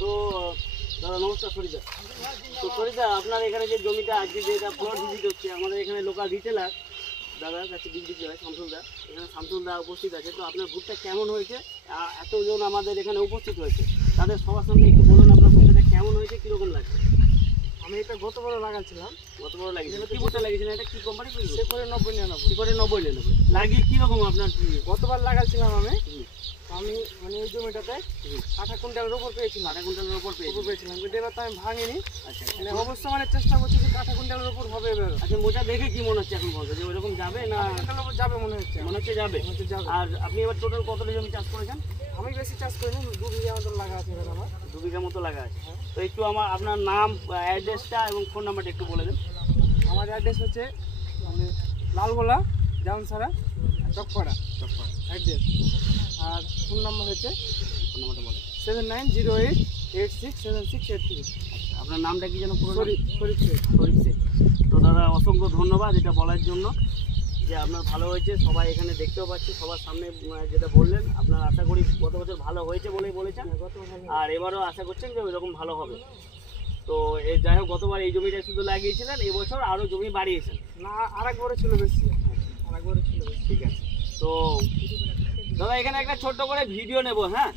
তো দাদা নমস্কার ফরিদা। তো ফরিদা, আপনার এখানে যে জমিটা আজকে যেটা প্লট ভিজিট হচ্ছে, আমাদের এখানে লোকাল রিটেলার দাদার কাছে বিক্রি হয় শামসুলদা, এখানে শামসুলদা উপস্থিত আছে। তো আপনার ভুট্টা কেমন হয়েছে, এতজন আমাদের এখানে উপস্থিত হয়েছে, তাদের সবার সামনে একটু বলুন আপনার ভুট্টাটা কেমন হয়েছে, কীরকম লাগছে? আমি এটা গতবার লাগাচ্ছিলাম। গতবার লাগিয়েছিলেন? কি ভুট্টা লাগিয়েছিলেন? এটা কি কোম্পানি? শেখরে 90-99। শেখরে 90-99 লাগিয়ে কীরকম আপনার? গতবার লাগাচ্ছিলাম আমি মানে এই জমিটাতে 8 কুইন্টালের উপর পেয়েছিলাম। 8 কুইন্টালের উপর পেয়েছিলাম, কিন্তু এবার তো আমি ভাঙিনি। আচ্ছা, মানে অবশ্য মানে চেষ্টা করছি যে 8 কুইন্টালের উপর হবে এবার। আচ্ছা, মোটা দেখে কি মনে হচ্ছে এখন পর্যন্ত যে ওইরকম যাবে না? 8 কুইন্টালের উপর যাবে মনে হচ্ছে। যাবে। আর আপনি এবার টোটাল কতটা জমি চাষ করেছেন? আমি বেশি চাষ করিনি, 2 বিঘা মতো লাগা আছে এবার আমার। 2 বিঘা মতো লাগা আছে। তো একটু আপনার নাম, অ্যাড্রেসটা এবং ফোন নাম্বারটা একটু বলে দেন। আমার অ্যাড্রেস হচ্ছে মানে লালগোলা, জামসারা, চকপাড়া অ্যাড্রেস। আর ফোন নাম্বার হচ্ছে ফোন নাম্বারটা বলেন। 7908867683। আচ্ছা, আপনার নামটা কি যেন? শরীফ শেখ। তো দাদা অসংখ্য ধন্যবাদ এটা বলার জন্য যে আপনার ভালো হয়েছে, সবাই এখানে দেখতেও পাচ্ছে সবার সামনে। যেটা বললেন আপনার আশা করি গত বছর ভালো হয়েছে বলেই বলেছেন, আর এবারও আশা করছেন যে ওইরকম ভালো হবে। তো যাই হোক, গতবার এই জমিটা শুধু লাগিয়েছিলেন, এবছর আরও জমি বাড়িয়েছেন? না, আরেকবারে ছিল বেশি। ঠিক আছে। তো দাদা এখানে একটা ছোট্ট করে ভিডিও নেব, হ্যাঁ?